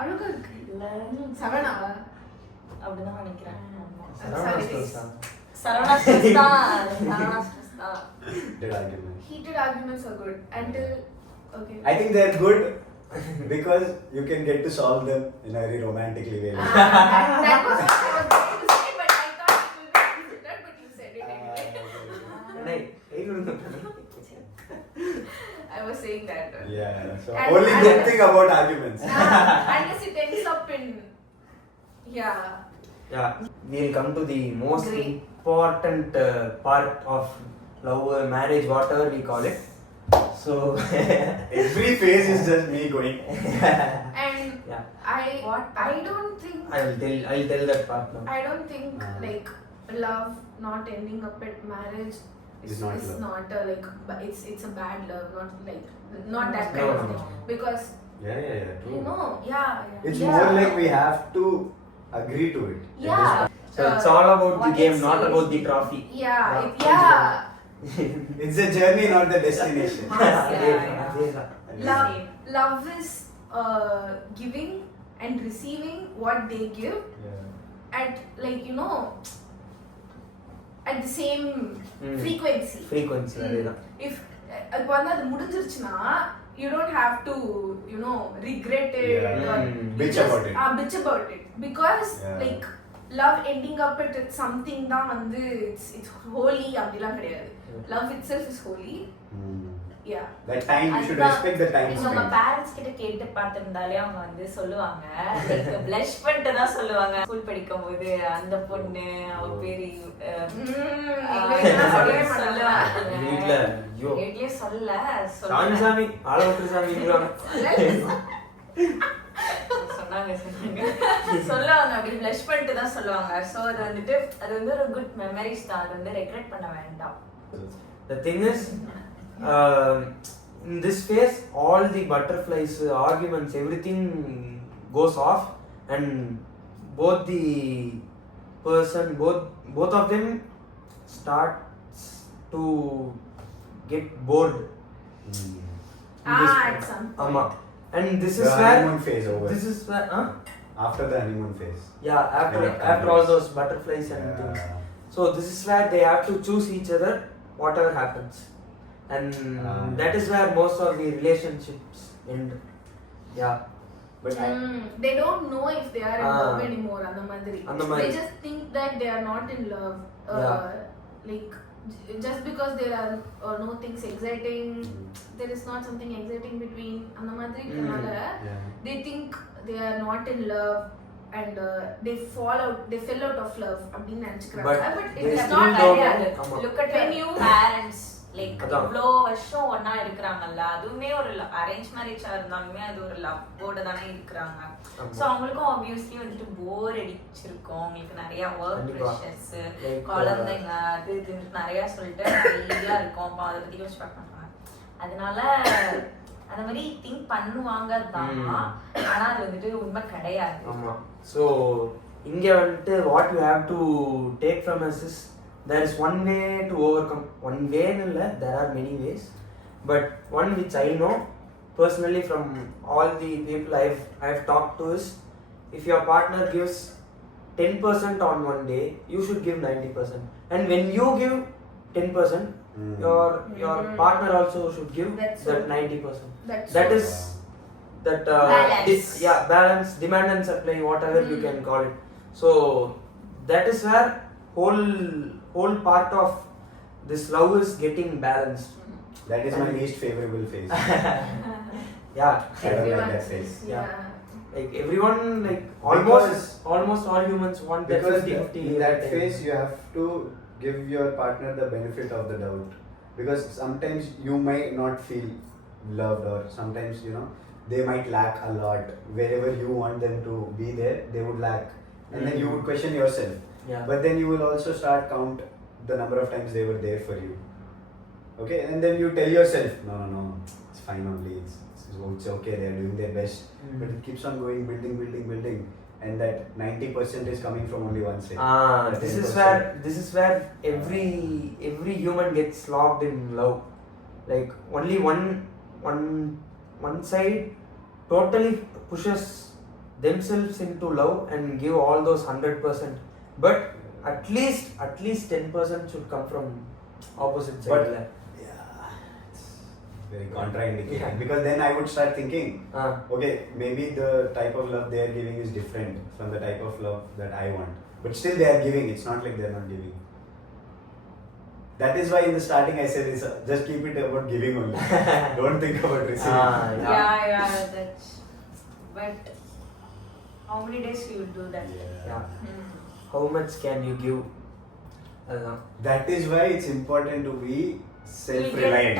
அழகா இருக்கு இல்ல சரவணாவா அப்படிதான் நினைக்கிறேன். சரவணா ஸ்ட்ரெஸ் தான். Heated arguments are good until okay. I think they're good because you can get to solve them in a very romantically way. That was what I was going to say, but I thought it will be considered, but you said it anyway. I was saying that. Yeah, so only good thing about arguments. Unless it ends up in yeah. Yeah, we'll come to the most important part of love, marriage, whatever we call it. So every phase is just me going. And yeah, I don't think I'll tell that part now. I don't think like love not ending up at marriage is not a, like it's a bad love, not that kind of thing. Because Yeah, true. you know, It's more like we have to agree to it. Yeah. So it's all about the game, not about the trophy. It's a journey, not the destination. Love is giving and receiving what they give at, like, you know, at the same frequency. If இப்போ வந்து அது முடிஞ்சிருச்சுனா you don't have to, you know, regret it or bitch about it because like love ending up at something தான் வந்து it's holy அப்படிலாம் கிடையாது. Love itself is holy. Yeah, that time you should respect the time. நம்ம parents கிட்ட கேட்டு பார்த்திருந்தாலே அவங்க வந்து சொல்லுவாங்க, லைக் ப்ளஷ் பண்ணிட்டு தான் சொல்லுவாங்க. ஸ்கூல் படிக்கும்போது அந்த பொண்ணு அவ பேரு வீட்லயே சொல்ல சாமி ஆளவத்திரசாமி சொன்னாங்க சொல்லுவாங்க, அப்படி ப்ளஷ் பண்ணிட்டு தான் சொல்லுவாங்க. ஸோ அது வந்துட்டு அது வந்து ஒரு குட் மெமரிஸ் தான், அது வந்து ரெக்ரெட் பண்ண வேண்டாம். The thing is, in this phase, all the butterflies, arguments, everything goes off, and both the person, both of them starts to get bored. At some point. And this the is where honeymoon phase over. This is where, after the honeymoon phase. Yeah, after all those butterflies and things. So this is where they have to choose each other, whatever happens, and that is where most of the relationships end. Yeah, but they don't know if they are in love anymore. அந்த மாதிரி they just think that they are not in love. Like just because there are no things exciting, there is not something exciting between அந்த மாதிரி இருக்கனால they think they are not in love and they fell out of love அப்படினு நினைச்சுக்கறாங்க. But it is not like that. Look at when you parents, like இவ்ளோ வருஷம் ஒண்ணா இருக்கறாங்கல்ல, அதுவுமே ஒரு arrange மேரேஜா இருந்தாலுமே அது ஒரு லவ்வோட தானே இருக்கறாங்க. சோ அவங்களுக்கும் obviously வந்து போர் அடிச்சிருக்கும், உங்களுக்கு நிறைய வொர்க் பிரஷர்ஸ், குழந்தைங்க அது இதுன்னு நிறைய சொல்லிட்டு நிறைய இருக்கும். அப்ப அதை பத்தி யோசிச்சு பார்க்க மாட்டாங்க. அதனால அந்த மாதிரி திங்க் பண்ணுவாங்க தான், ஆனா அது வந்துட்டு உண்மை கிடையாது. ஆமா. So இங்க வந்துட்டு what you have to take from us is there is one way to overcome. One way illa, there are many ways, but one which I know personally from all the people I've talked to is, if your partner gives 10% on one day, you should give 90%, and when you give 10%, your partner also should give that 90%. That is that balance, demand and supply, whatever you can call it. So that is where whole part of this love is getting balanced. That is my least favorable phase. Yeah, I don't like that phase. Like everyone, like almost all humans want that 50-50. In that phase you have to give your partner the benefit of the doubt, because sometimes you might not feel loved, or sometimes, you know, they might lack a lot. Wherever you want them to be there, they would lack, and then you would question yourself. But then you will also start count the number of times they were there for you. Okay, and then you tell yourself, no, it's fine only, it's okay, they are doing their best. But it keeps on going, building, and that 90% is coming from only one side. This is where every human gets locked in love. Like only one side totally pushes themselves into love and give all those 100%. But at least 10% should come from opposite side. But yeah, it's very contraindicated because then I would start thinking, okay, maybe the type of love they are giving is different from the type of love that I want. But still they are giving. It's not like they are not giving. That is why in the starting I said it's just keep it about giving only. Don't think about receiving. Yeah, that's. But how many days you would do that? Yeah. How much can you give? That is why it's important to be self-reliant.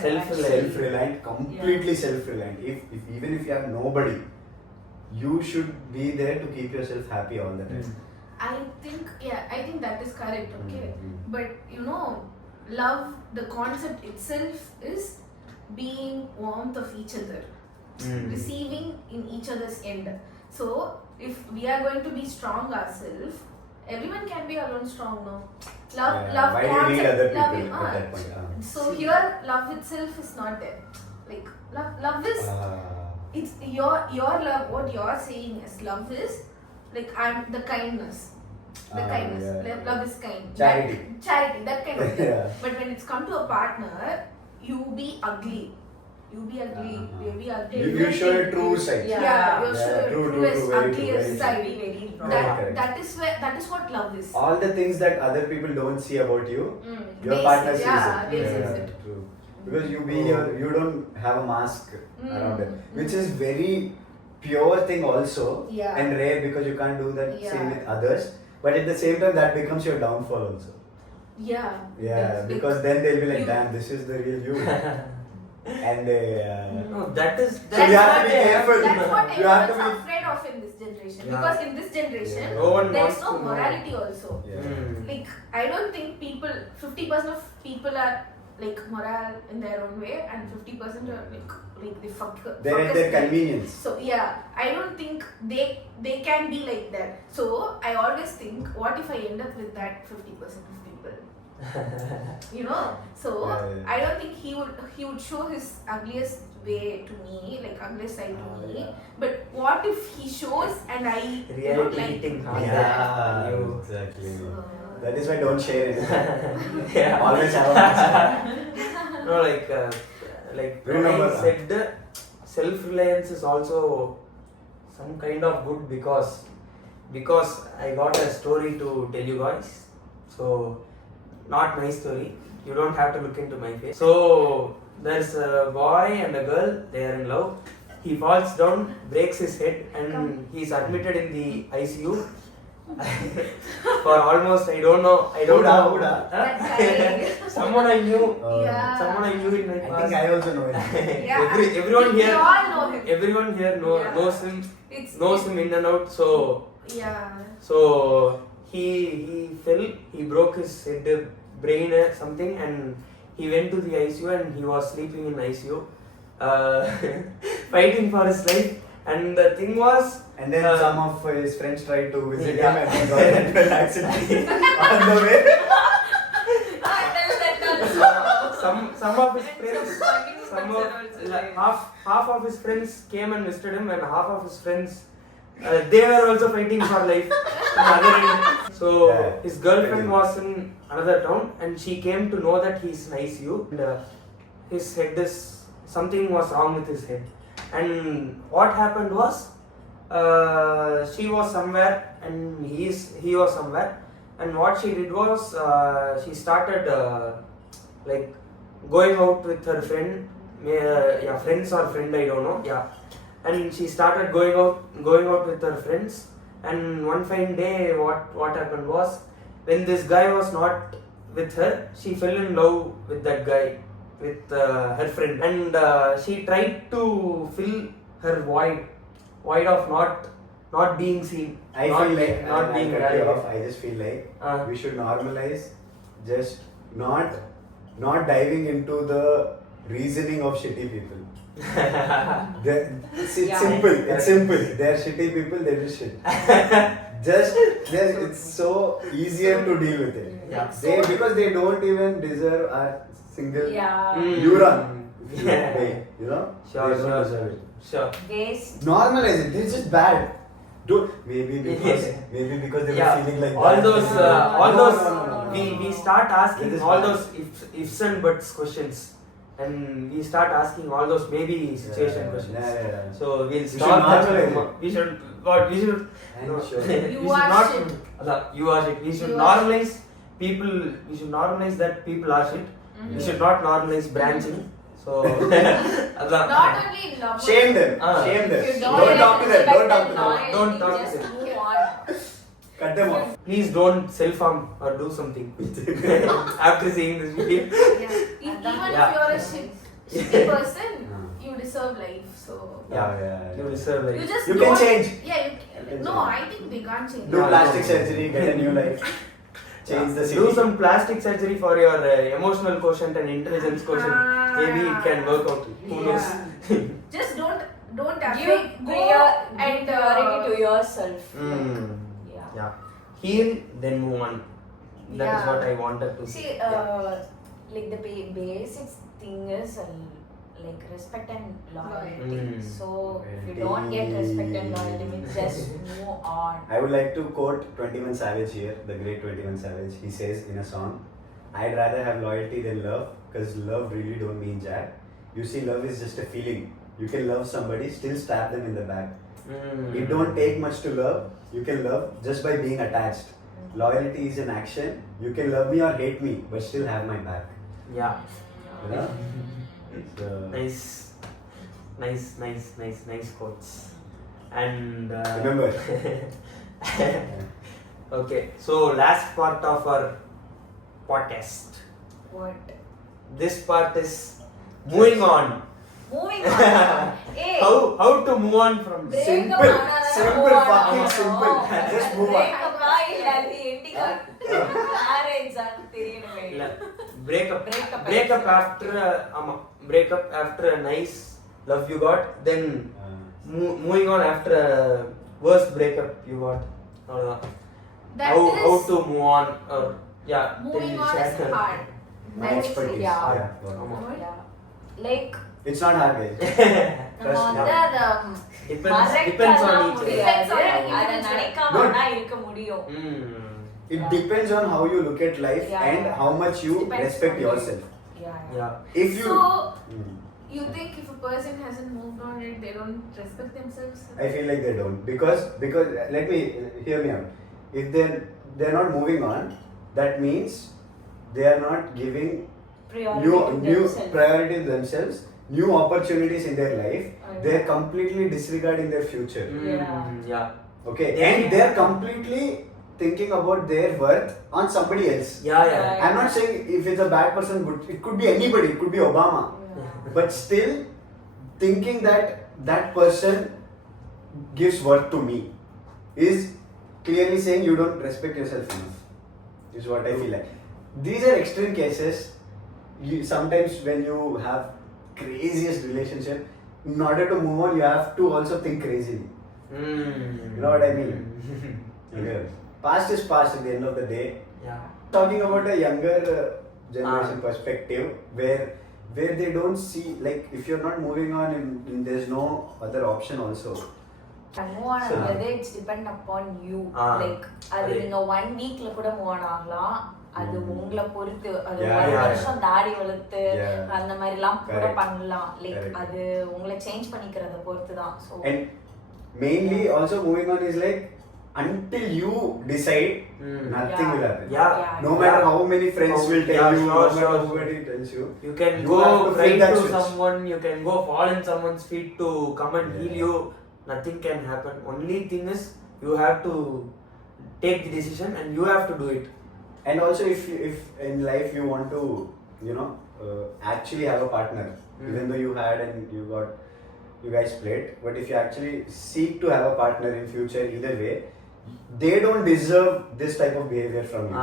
Self-reliant. Completely self-reliant. If even if you have nobody, you should be there to keep yourself happy all the time. I think that is correct, okay? But love, the concept itself is being warmth of each other, receiving in each other's end. So if we are going to be strong ourselves, everyone can be alone strong, no? Love why do you need other people at that point? So here, love itself is not there. Like love is it's your love. What you are saying is love is like I'm the kindness. Love is kind. Charity, that kind of thing. But when it's come to a partner, you be ugly. You be ugly. You show your true side. Yeah, you show your truest, very ugliest side. Very That is what love is. All the things that other people don't see about you, your partner sees it. They sees it. True. Because you don't have a mask around it, which is very pure thing also, and rare because you can't do that same with others. But at the same time, that becomes your downfall also. Yeah, because then they'll be like, damn, this is the real you. And no, that's so you have to be careful. That's what you have to everyone's be afraid of in this generation. Yeah. Because in this generation, no one there's wants no to know. morality also. Like, I don't think 50% of people are like moral in their own way, and 50% are like they fuck. They're at their convenience. So yeah, I don't think they can be like that. So I always think, what if I end up with that 50% of people? So I don't think he would show his ugliest way to me, like ugliest side to me. But what if he shows and I don't like hitting it? hard. Exactly. That is why don't share it. Yeah. Always have a mask. No, like Remember, I said, self-reliance is also some kind of good because I got a story to tell you guys. So, not my story. You don't have to look into my face. So, there's a boy and a girl. They are in love. He falls down, breaks his head, and he's admitted in the ICU. For almost, I don't know. Someone I knew. Someone I knew in my past. I think I also know him. Everyone We here. all know him. Everyone here knows him. Knows him in and out. So he fell. He broke his head, brain, something, and he went to the ICU and he was sleeping in ICU, fighting for his life. And the thing was, and then some of his friends tried to visit him and he got into an accident on the way. some of his friends, half of his friends came and visited him, and half of his friends they were also fighting for life. So his girlfriend was in another town, and she came to know that he's in ICU. And his head something was wrong with his head. And what happened was, she was somewhere and he was somewhere, and what she did was, she started going out with her friend, friends or friend, I don't know, and she started going out with her friends. And one fine day, what happened was, when this guy was not with her, she fell in love with that guy, with her friend, and she tried to fill her void of not being seen. I just feel like we should normalize just not diving into the reasoning of shitty people. It's simple. They're shitty people. They're just shit. It's so easier to deal with it. Because they don't even deserve a single neuron. Sure. They don't deserve it. Waste. Normalize it. They're just bad. Maybe because they were feeling like all that. those No. we start asking That is all fine. those ifs and buts questions, and we start asking all those maybe situation questions. Yeah. So we'll should stop that. normalize it. We should. What we should. I'm No, sure. You we are should not. shit. You are shit. We should You are normalize people. We should normalize that people are shit. Mhm. We should not normalize branching. So. Not only in love. Shame them. Ah. Shame them. If you Don't talk to them. Don't talk to them. Don't talk to Just them. move on. Cut them off. Please don't self-harm or do something after seeing this video. Yeah. Even Yeah. if you're a shitty person, you deserve life. So You deserve you like. just You can don't- change. Yeah. can No, change. I think they can't change. Do No, plastic no. surgery, get a new life. Change the city. Do some plastic surgery for your emotional quotient and intelligence quotient. Maybe it can work out. Who knows? Just don't Give affect. Go and priority to yourself. Mm. Yeah. Yeah. Heal, then move on. That is Yeah. what I wanted to See, say. like the basic thing is like respect and loyalty. Mm. So if you don't get respect and loyalty, just move on. I would like to quote 21 Savage here, the great 21 Savage. He says in a song, I'd rather have loyalty than love, because love really don't mean jack. You see, love is just a feeling. You can love somebody, still stab them in the back. Mm. It don't take much to love. You can love just by being attached. Loyalty is an action. You can love me or hate me, but still have my back. Yeah. You know? So, Nice quotes. And remember. okay, so last part of our podcast. What? This part is moving on. Moving on. Hey. How to move on from Break Simple. up ஆனாதான் Simple, move on fucking ஆகணும். simple. Just move on. Break up ஆ இல்ல அது ending ஆ? Marriage ஆ தெரியணுமே. இல்ல breakup Breakup after breakup after a nice love you got, then moving on after a worst breakup you got. அவ்வளவுதான். That How is to move on, or yeah, moving tell on is share. hard. My That is- expertise. Yeah. ஆமா. Yeah. Like It's not hard, guys. நம்ம Trust வந்து me. அத Depends on மறக்கலாம் each முடியாது. Depends on அத individual. நினைக்காம No. வேணா இருக்க முடியும். It depends on how you look at life Yeah. and how much you Depends respect on you. yourself. Yeah. If you. So Hmm. you think if a person hasn't moved on yet, they don't respect themselves? I feel like they don't, because let me hear me out. If they're not moving on, that means they are not giving Priority new to themselves. priority to themselves, new opportunities in their life. Yeah. They're completely disregarding their future. Yeah. Okay, They- and they're completely thinking about their worth on somebody else. Yeah. I'm not saying if it's a bad person, but it could be anybody. It could be Obama. But still thinking that that person gives worth to me is clearly saying you don't respect yourself enough, is what I feel like. These are extreme cases. Sometimes when you have craziest relationship, in order to move on, you have to also think crazily. You know what I mean? Okay. Past is past at the end of the day. Yeah. Talking about a younger generation perspective, where they don't see, like, if you're not moving on and there's no other option also. Move on ஆகுறது it's depend upon you. Like அது நீங்க 1 weekல கூட move on ஆகலாம். அது உங்களை பொறுத்து. அது ஒரு வருஷம் தாடி வளர்த்து அந்த மாதிரி எல்லாம் கூட பண்ணலாம். Like அது உங்களை சேஞ்ச் பண்ணிக்கிறத பொறுத்து தான். So and mainly also moving on is like, until you decide, nothing will happen. Yeah. No matter how many friends will tell you, no matter sure. how many tells you. You can You go have to cry flip that to switch. someone, you can go fall in someone's feet to come and heal you. Nothing can happen. Only thing is you have to take the decision and you have to do it. And also if in life you want to, actually have a partner, even though you had and you guys split, but if you actually seek to have a partner in future, either way, they don't deserve this type of behavior from you.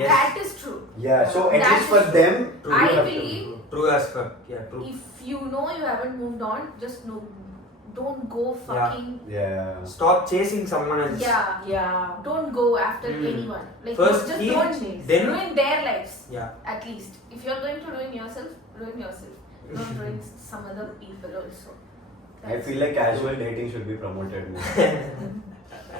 Yes. That is true. Yeah, so at That least for is them, true. you I have to. believe True as fuck. Yeah, true. if you know you haven't moved on, just know, don't go fucking. Yeah. Stop chasing someone else. yeah. Don't go after anyone. Like, First just heal, don't then- ruin their lives. Yeah. At least, if you're going to ruin yourself. Don't ruin some other people also. I feel like casual dating should be promoted more.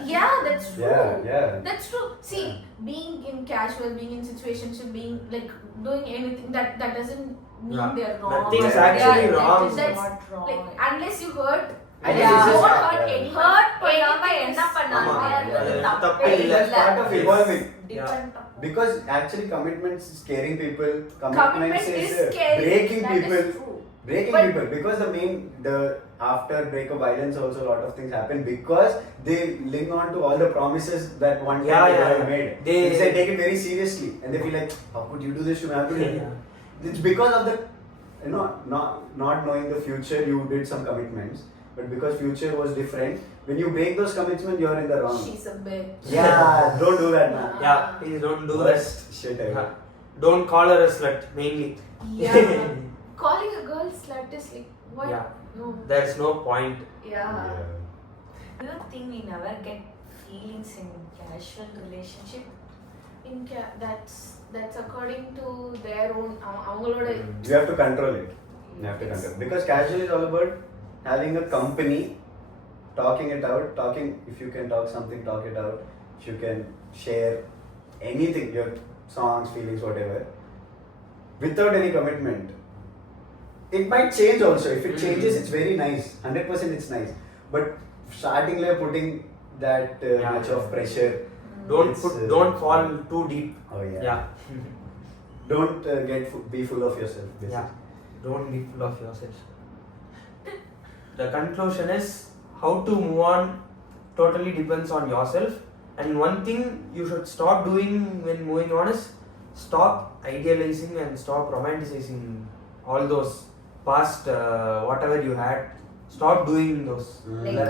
Yeah, that's true. Yeah. That's true. See, being in casual, being in situationship, being like doing anything that doesn't mean they're wrong. Nothing is Or actually they are- wrong. That's Not wrong. like unless you hurt. I Unless guess you it's don't just- hurt yeah. anyone. Hurt பண்ணாம anything என்ன is- பண்ணாங்க ஆமா. அது அது தப்பே தப்பே இல்ல. That's part of evolving. Depend Because actually commitments is scaring people. Commitment Commitments is is scary. breaking That is people. true. Breaking But- people because after break of violence also a lot of things happen because they cling on to all the promises that one time they have made. They take it very seriously and they feel like how could you do this to me? How could you? It's because of the not knowing the future you did some commitments, but because future was different. When you break those commitments, you're in the wrong. She's a bitch. Yeah, don't do that, man. Yeah, please don't do Worst that. shit ever. Don't call her a slut, mainly. Yeah. Calling a girl slut is like what? Yeah. No. There's no point. Yeah. Do you think we never get feelings in casual relationship? That's according to their own. அவங்களோட. You have to control it. You have to control because casual is all about having a company, talking it out, if you can talk something, talk it out. If you can share anything, your songs, feelings, whatever, without any commitment. It might change also. If it changes, it's very nice. 100% it's nice. But starting like putting that much of pressure. Don't fall too deep. Oh yeah. Yeah. Don't be full of yourself. Basically. Yeah. Don't be full of yourself. The conclusion is how to move on totally depends on yourself. And one thing you should stop doing when moving on is stop idealizing and stop romanticizing all those past whatever you had. Stop doing those. Like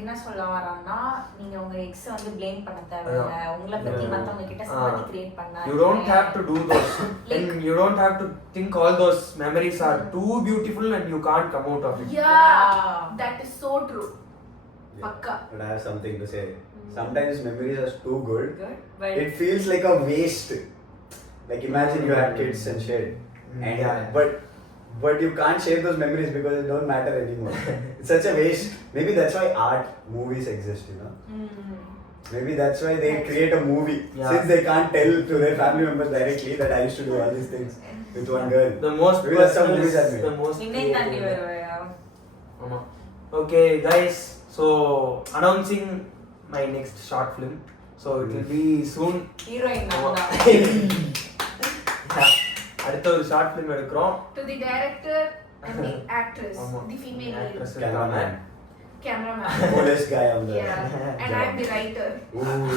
என்ன சொல்ல வரான்னா நீங்க உங்க X வந்து blame பண்ண தேவையில்ல உங்களை பத்தி மத்தவங்க கிட்ட சிம்பத்தி கிரியேட் பண்ணாதீங்க. You don't have to do those. And you don't have to think all those memories are too beautiful and you can't come out of it. Yeah. That is so true. Pakka. But I have something to say. Sometimes memories are too good. But It feels like a waste. Like imagine you had kids and shit. And Yeah. But you can't share those memories because it don't matter anymore. It's such a waste. Maybe that's why art movies exist, you know. Maybe that's why they create a movie. Yeah. Since they can't tell to their family members directly that I used to do all these things with one girl. The most Maybe that's how personal movies is are made. the most இன்னை தாண்டி creative. Varuvaayaa? Ama. Okay guys, so announcing my next short film. So it will be soon. Heroine நான் தான். அடுத்த ஒரு short film எடுக்கிறோம். To the director and the actress, ஆமா. the female lead. Actress Cameraman. Cameraman. Coolest guy on the Yeah. And I'm the writer.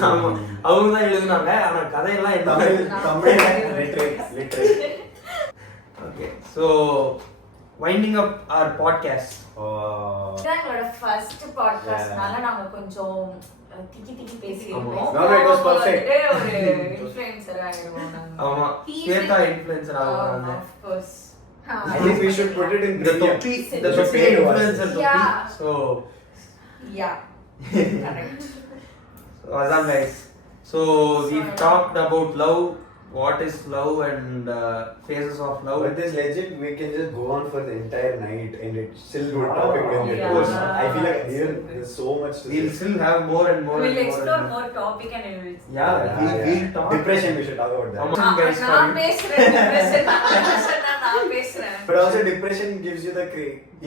ஆமா. அவங்க தான் எழுதுனாங்க ஆனா கதையெல்லாம் என்ன Tamil literate. Okay, so winding up our podcast. இதான் எங்களோட ஃபர்ஸ்ட் பாட்காஸ்ட்னால நாங்க கொஞ்சம் திக்கி பேசிருக்கோம். No, it was perfect. ஒரு இன்ஃப்ளூயன்சர் ஆயிடுவோம் நாங்க. ஆமா. ஸ்வேதா இன்ஃப்ளூயன்சர் ஆகுறாங்க. Of course. I think we should put it in The premium. topi, The the topi topi influencer topi. Yeah. So Yeah. Correct. Azam guys. So we've talked about love, what is love and phases of love. But this legit, we can just go on for the entire night and it's still good topic when it Yeah. goes. I feel like there's so much to We'll say. still have more and more. We'll and more explore and more topic and we'll Yeah, we'll talk. Depression, we should talk about that. Come on, guys, நான் sorry. பேசுறேன் depression நான் பேசுறேன். But also depression gives you the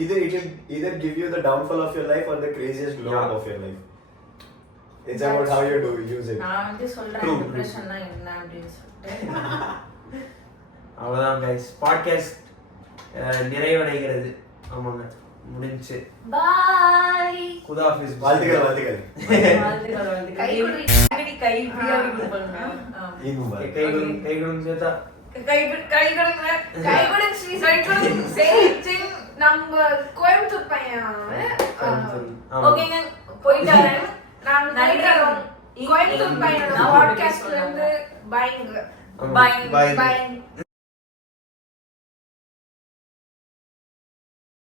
either it will either give you the downfall of your life or the craziest glow up of your life. It's about how you use it. நான் வந்து சொல்றேன் True. டிப்ரெஷன்னா என்ன அப்படினு சொல்லிட்டு. அவ்வளவுதான் guys. Podcast நிறைவடைகிறது. ஆமாங்க. முடிஞ்சு. Bye. குதாஃபிஸ். வாழ்த்துக்கள். கை கொடு. கை இப்படியே இது பண்ணுங்க. Mubarak. கை கொடுங்க சேதா. கை கொடுங்க. கை கொடு ஸ்ரீ. கை கொடுங்க. Say நம்ம கோயம்புத்தூர் பையன். ஓகேங்க போயிட்டாரு. நான் நடிகரும் கோயம்புத்தூர் பையனோட பாட்காஸ்ட்ல இருந்து பைங்க. Bye. Bye. Bye.